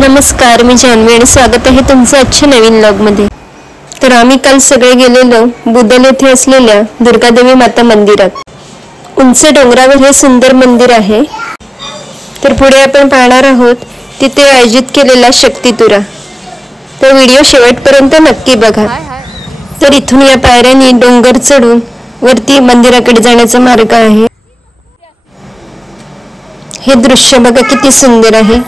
नमस्कार, मी जान्हवी आणि स्वागत आहे तुमचं आजच्या नवीन व्लॉगमध्ये। तर आम्ही काल सगळे गेलेलो बुदल येथे असलेल्या दुर्गादेवी माता मंदिरात। उंच डोंगरावर हे सुंदर मंदिर आहे। तर पुढे आपण पाहणार आहोत तिथे आयोजित केलेला शक्तितुरा। तर व्हिडिओ शेवटपर्यंत नक्की बघा। तर इथून या पायऱ्यांनी डोंगर चढून वरती मंदिराकडे जाण्याचा मार्ग आहे। हे दृश्य बघा किती सुंदर आहे।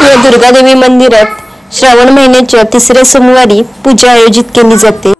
या दुर्गादेवी मंदिरात श्रावण महिन्याच्या 3ऱ्या सोमवारी पूजा आयोजित केली जाते।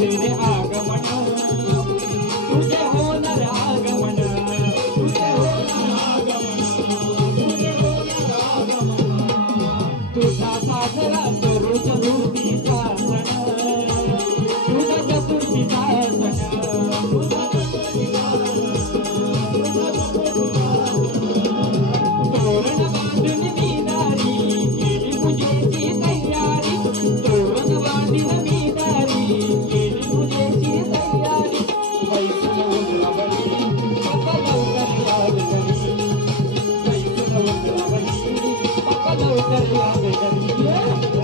रे आगमन तुझे होणार आगमन तुझे होणार आगमन तुझे होणार आगमन तुझा साजरा करू चतुर्थीचा सण तुझा चतुर्थीचा सण तुझा तोरण बांधून मी दारी केली पूजेची तयारी तोरण बांधून मी दारी केली पूजेची तयारी पैसून उजळवली बाबा लवकर याद घरी पैसून उजळवली बाबा लवकर याद घरी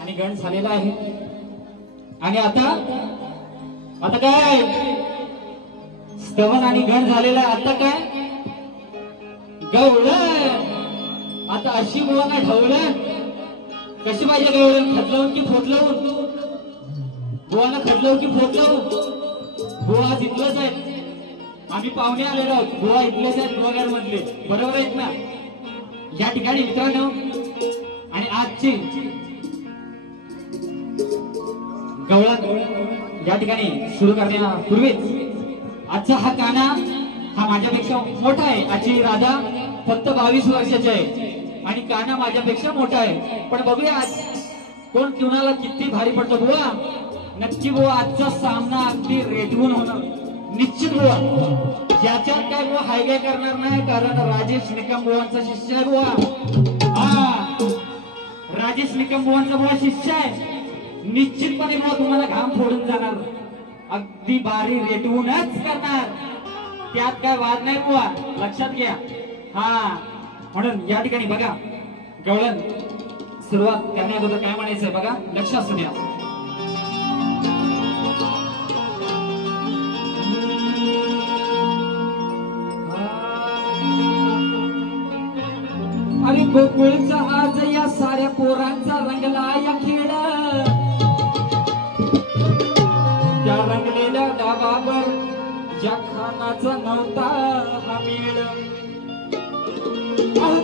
आणि गण झालेला आहे आणि आता काय स्तवन आणि गण झालेला आहे आता काय गवळण आता अशी मुलांना ढवळण कशी पाहिजे गवळण खदलवून की फोटलवून बुवाला खदलवून की फोटलवून बुवा जिथलंच आहे आम्ही पाहुणे आलेलो आहोत बुवा इथलेच आहेत बुवागार मधले बरोबर आहेत ना या ठिकाणी मित्रांनो आणि आजची गवळण या ठिकाणी सुरू करण्यापूर्वीच आजचा हा काना हा माझ्यापेक्षा मोठा आहे आजची राधा फक्त 22 वर्षाची आहे आणि काना माझ्यापेक्षा मोठा आहे पण बघूया आज कोण कुणाला किती भारी पडलं बुवा नक्की बुवा आजचा सामना अगदी रेटवून होणार निश्चित बुवा याच्यात काय बुवा हायगाय करणार नाही कारण राजेश निकम बुवांचा शिष्य आहे बुवा हा राजेश निकम बुवांचा बुवा शिष्य आहे निश्चितपणे बुवा तुम्हाला घाम फोडून जाणार अगदी बारी रेटवूनच करणार त्यात काय वाद नाही बुवा लक्षात घ्या हा म्हणून या ठिकाणी बघा गवळण सुरुवात करण्याअगोदर काय म्हणायचंय बघा लक्ष असू द्या गोकुळचा आज या साऱ्या पोरांचा रंगला या खेळ, त्या रंगलेल्या डावावर या खानाचा नव्हता हा मेळ,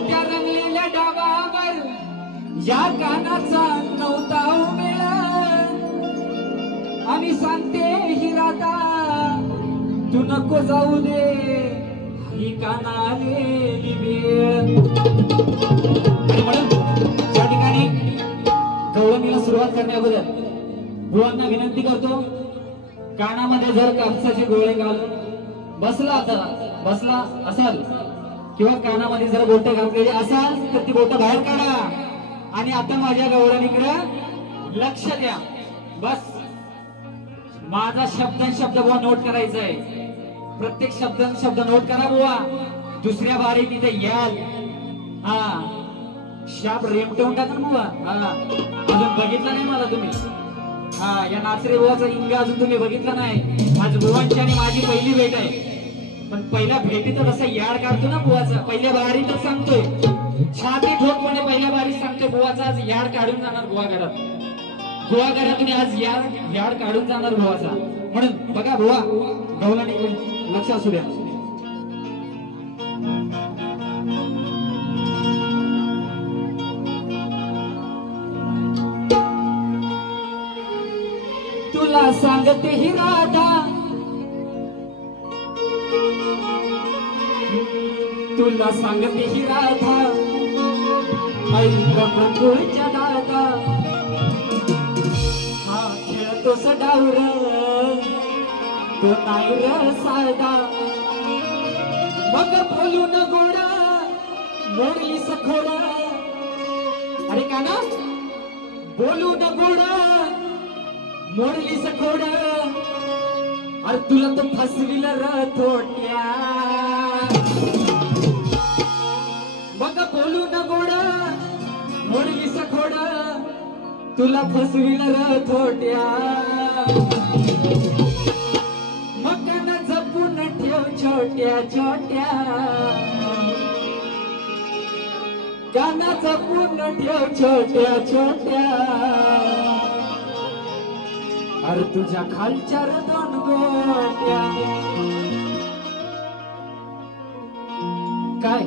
त्या रंगलेल्या डावावर या कानाचा नव्हता मेळ, आणि सांगते ही राधा तू नको जाऊ दे ही काना आलेली वेळ. आणि म्हणून त्या ठिकाणी गवळणीला सुरुवात करण्याबद्दल बुवांना विनंती करतो, कानामध्ये जर कापसाचे गोळे घालून बसला असाल किंवा कानामध्ये जर बोटे घातलेली असाल तर ती बोट बाहेर काढा आणि आता माझ्या गवळणीकडे लक्ष द्या. बस माझा शब्द बुवा नोट करायचा आहे. प्रत्येक शब्द नोट करा बुवा. दुसऱ्या बारी तिथे याल हा शाप रेमटवून टाका बुवा. हा अजून बघितलं नाही मला तुम्ही. हा या नाचरे बुवाचा इंगा अजून तुम्ही बघितला नाही. आज बुवांची आणि माझी पहिली भेट आहे, पण पहिल्या भेटीतच असा याड काढतो ना बुवाचा. पहिल्या बारीतच सांगतोय, छाती ठोकपणे पहिल्या बारीत सांगतोय बुवाचा आज याड काढून जाणार बुवा घरात. बुवा घरातून आज याड काढून जाणार बुवाचा. म्हणून बघा बुवा गवळणी लक्ष असू द्या. तुला सांगते ही राधा, तुला सांगते ही राधा, ऐक गोकुळच्या दादा, हा खेळतोस डावर तो नाही र साधा, मग बोलून गोडा मोडली सखोड. अरे काना बोलून गोडा मोडली सखोड, अरे तुला तो फसविल र थोट्या. मग बोलून गोडा मोडली सखोड, तुला फसविल र थोट्या. मग काना जपून ठेव छोट्या छोट्या, काना जपून ठेव छोट्या छोट्या, अरे तुझ्या खालच्या दोन गोट्या. काय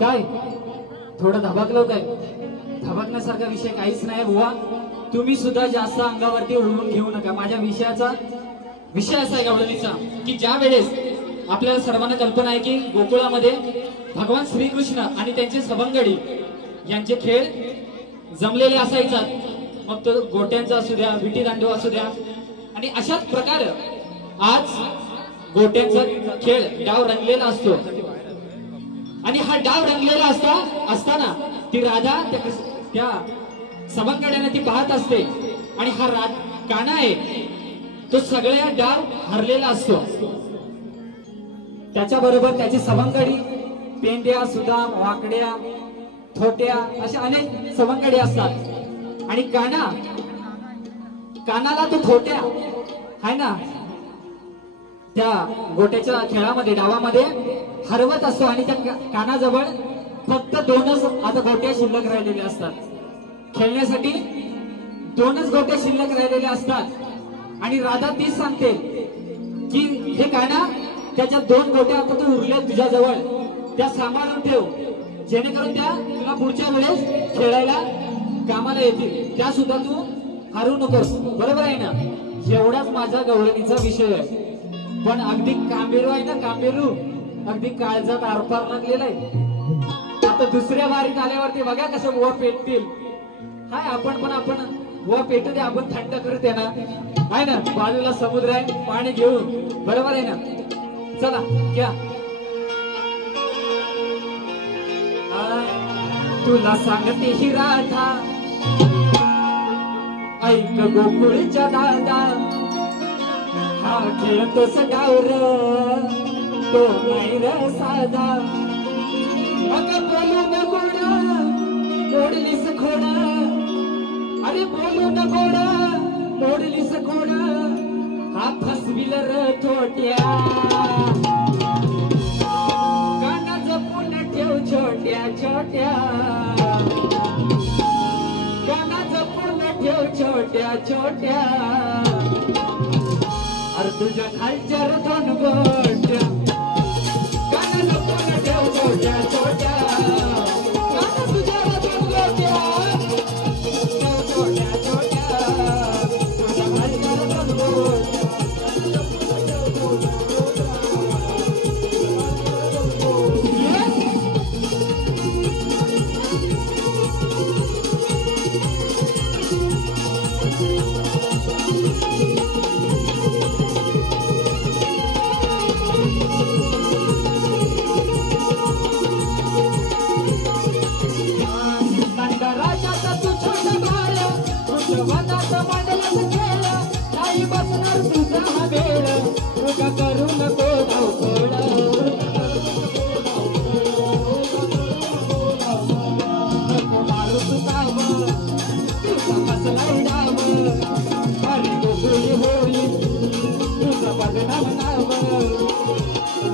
काय थोडं धबाकलो काय? धबाकण्यासारखा विषय काहीच नाही बुवा. तुम्ही सुद्धा जास्त अंगावरती ओढून घेऊ नका. माझ्या विषयाचा विषय असा आहे गवळणीचा की ज्या वेळेस आपल्याला सर्वांना कल्पना आहे की गोकुळामध्ये भगवान श्रीकृष्ण आणि त्यांचे सवंगडी यांचे खेळ जमलेले असायचा. मग तो गोट्यांचा असू द्या, विटी दांडू असू द्या, आणि अशाच प्रकारे आज गोट्यांचा खेळ डाव रंगलेला असतो. आणि हा डाव रंगलेला असताना ती राधा त्या सवंगड्याने ती पाहत असते, आणि हा काना आहे तो सगळ्या डाव हरलेला असतो. त्याच्याबरोबर त्याची सवंगडी पेंड्या, सुदाम, वाकड्या, थोट्या अशा अनेक सवंगडी असतात. आणि कानाला तो थोट्या आहे ना त्या गोट्याच्या खेळामध्ये डावामध्ये हरवत असतो, आणि त्या कानाजवळ फक्त दोनच आता गोट्या शिल्लक राहिलेल्या असतात. खेळण्यासाठी दोनच गोट्या शिल्लक राहिलेल्या असतात. आणि राधा तीच सांगते की हे काना त्याच्या दोन गोट्या आता तू उरल्या तुझ्याजवळ, त्या सांभाळून ठेव, जेणेकरून त्या तुला पुढच्या वेळेस खेळायला कामाला येतील. त्या सुद्धा तू हारू नकोस. बरोबर आहे ना? एवढाच माझा गवळणीचा विषय आहे. पण अगदी कांबेरू आहे ना, कांबेरू अगदी काळजात आरपार लागलेला आहे. आता दुसऱ्या वारीत आल्यावरती बघा कसं बुवा पेटतील. हाय आपण बुवा पेटू दे, आपण थंड करू त्यांना आहे ना. बाजूला समुद्र आहे, पाणी घेऊन. बरोबर आहे ना? चला घ्या. तुला सांगते ही राधा, ऐक गोकुळच्या दादा, हा खेळतोस डावर तो नाही र साधा. मग बोलून गोडा मोडलीस खोडा, अरे बोलून गोडा मोडलीस खोडा, हा फसविल र थोट्या. काना जपून ठेव छोट्या छोट्या, छोट्या अरे तुझ्या खालच्या रे दोन गोट्या कानाला पण ठेव छोट्या छोट्या काना तुझ्या रे दोन गोट्या छोट्या छोट्या तुझ्या खालच्या रे दोन गोट्या करू नको धावपळ नको मारू तुझाव तुझा मसलाई डाव अरे गोकुळी होई तुझं बदनाम नाव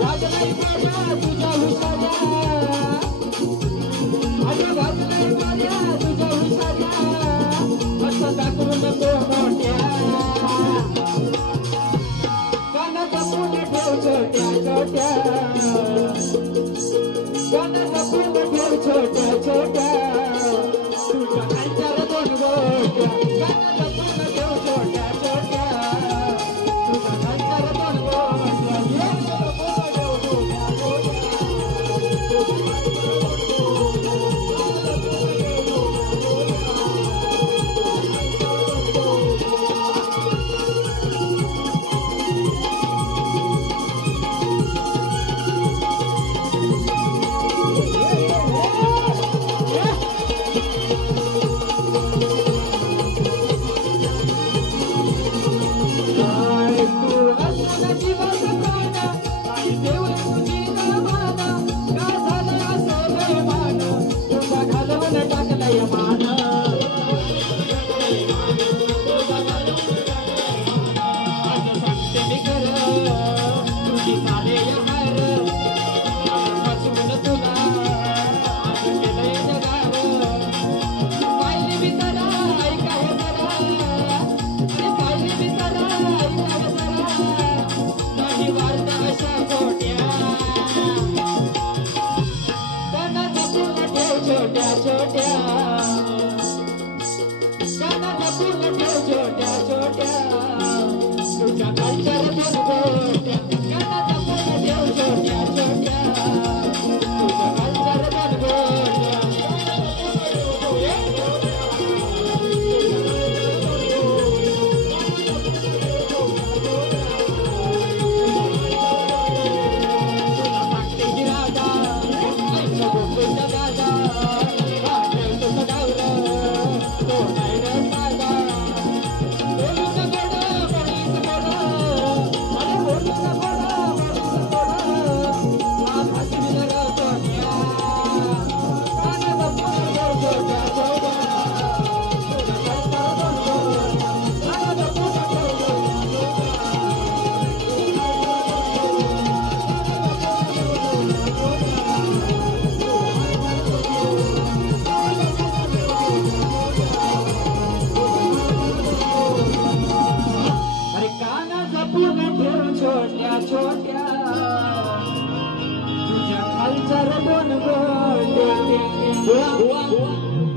वाजलाई माझ्या तुझ्या हुशाऱ्या अरे वाजलाई माझ्या तुझ्या हुशाऱ्या असं दाखवू नको मोठ्या छोट्या छोट्या कानाला पण ठेव छोट्या छोट्या तुझ्या खालच्या रे दोन गोट्या कानाला पण ठेव छोट्या छोट्या तुझ्या खालच्या रे दोन गोट्या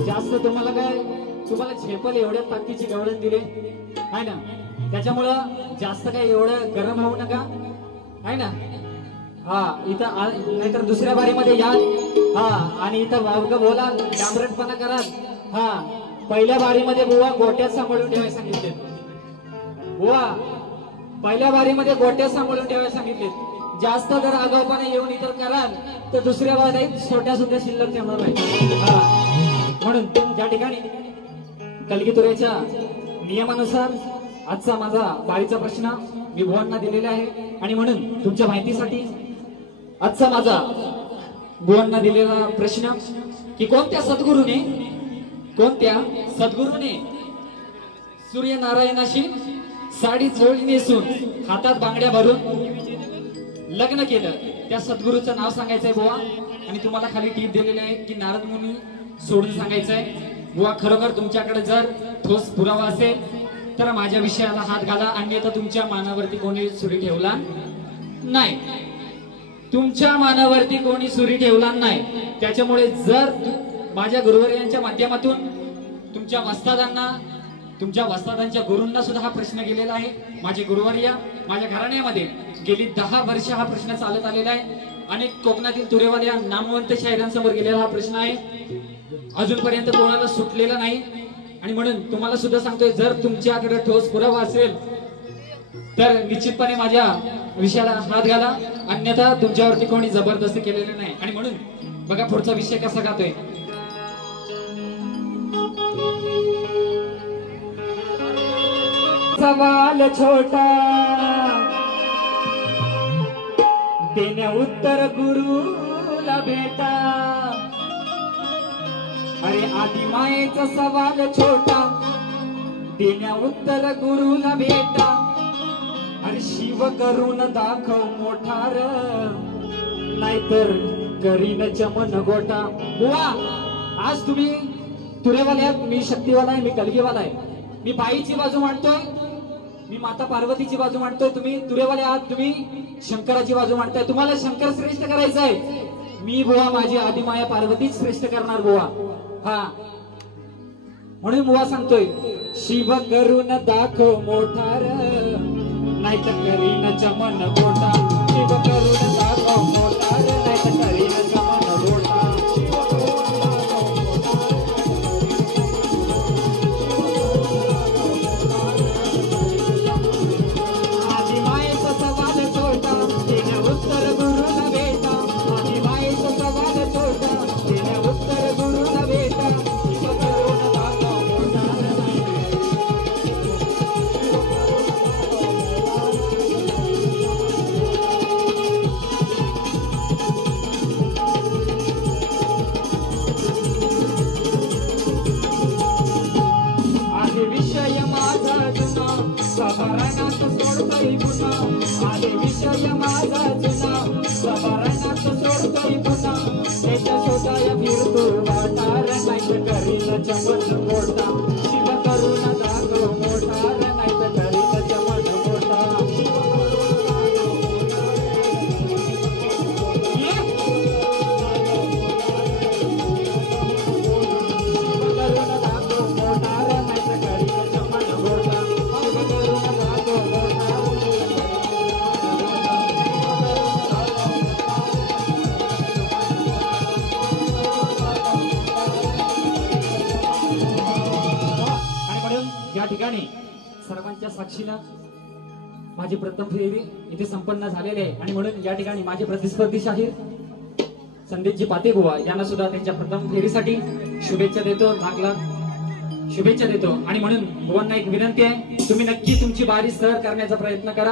जास्त तुम्हाला काय तुम्हाला झेपल एवढ्या ताकदीची गवळण दिली आहे ना त्याच्यामुळं जास्त काय एवढं गरम होऊ नका आहे ना हा इथं नाहीतर दुसऱ्या बारीमध्ये या हा आणि इथं वावग बोला डांबरटपणा करा हा पहिल्या बारीमध्ये बुवा गोट्यात सांभाळून ठेवायला सांगितले बुवा पहिल्या बारीमध्ये गोट्यात सांभाळून ठेवायला सांगितले जास्त जर आगाऊपणे येऊन इतर कराल तर दुसऱ्या बारीत छोट्या सुद्धा शिल्लक ठेवणार नाही हा म्हणून ज्या ठिकाणी कलगीतुऱ्याच्या नियमानुसार आजचा माझा बारीचा प्रश्न मी बुवांना दिलेला आहे आणि म्हणून तुमच्या माहितीसाठी आजचा माझा बुवांना दिलेला प्रश्न की कोणत्या सद्गुरूने सूर्यनारायणाशी साडी चोळी नेसून हातात बांगड्या भरून लग्न केलं त्या सद्गुरूचं नाव सांगायचंय बुवा आणि तुम्हाला खाली टीप दिलेली आहे की नारद मुनी सोडून सांगायचंय बुवा खरोखर तुमच्याकडे जर ठोस पुरावा असेल तर माझ्या विषयाला हात घाला, अन्यथा तुमच्या मानावरती कोणी सुरी ठेवला नाही. तुमच्या मानावरती कोणी सुरी ठेवला नाही. त्याच्यामुळे जर माझ्या गुरुवर्यांच्या माध्यमातून तुमच्या वस्तादांच्या गुरूंना सुद्धा हा प्रश्न गेलेला आहे. माझे गुरुवर्य माझ्या घराण्यामध्ये गेली 10 वर्ष हा प्रश्न चालत आलेला आहे. अनेक कोकणातील तुरेवाल्या नामवंत शाहिरांसमोर गेलेला हा प्रश्न आहे. अजूनपर्यंत कोणाला सुटलेला नाही. आणि म्हणून तुम्हाला सुद्धा सांगतोय, जर तुमच्याकडे ठोस पुरावा असेल तर निश्चितपणे माझ्या विषयाला हात घाला, अन्यथा तुमच्यावरती कोणी जबरदस्ती केलेली नाही. आणि म्हणून बघा पुढचा विषय कसा गातोय. सवाल छोटा देण्या उत्तर गुरुला भेटा. अरे आधी मायेचा सवाल छोटा देण्या उत्तर गुरुला भेटा. अरे शिव करून दाखव मोठार, नाहीतर करीन चमन गोटा. बुवा आज तुम्ही तुरेवाले आहात, मी शक्तीवाला आहे, मी कलगीवाला आहे. मी बाईची बाजू मांडतोय, मी माता पार्वतीची बाजू मांडतोय. तुम्ही तुरेवाले आहात, तुम्ही शंकराची बाजू मांडताय. तुम्हाला शंकर श्रेष्ठ करायचं आहे. मी बुवा माझी आदिमाया पार्वतीच श्रेष्ठ करणार बुवा. हा म्हणून बुवा सांगतोय, शिव करून दाखव मोठार, नाही तर करीन चमन गोटा. शिव करून दाखव मोठार, नाही तर करीन चमन गोटा. सर्वांच्या साक्षीनं माझी प्रथम फेरी इथे संपन्न झालेली आहे. आणि म्हणून या ठिकाणी माझे प्रतिस्पर्धी शाहीर संदीपजी पातेबुवा यांना सुद्धा त्यांच्या प्रथम फेरीसाठी शुभेच्छा देतो, लाख लाख शुभेच्छा देतो. आणि म्हणून बुवांना एक विनंती आहे, तुम्ही नक्की तुमची बारी सर करण्याचा प्रयत्न करा.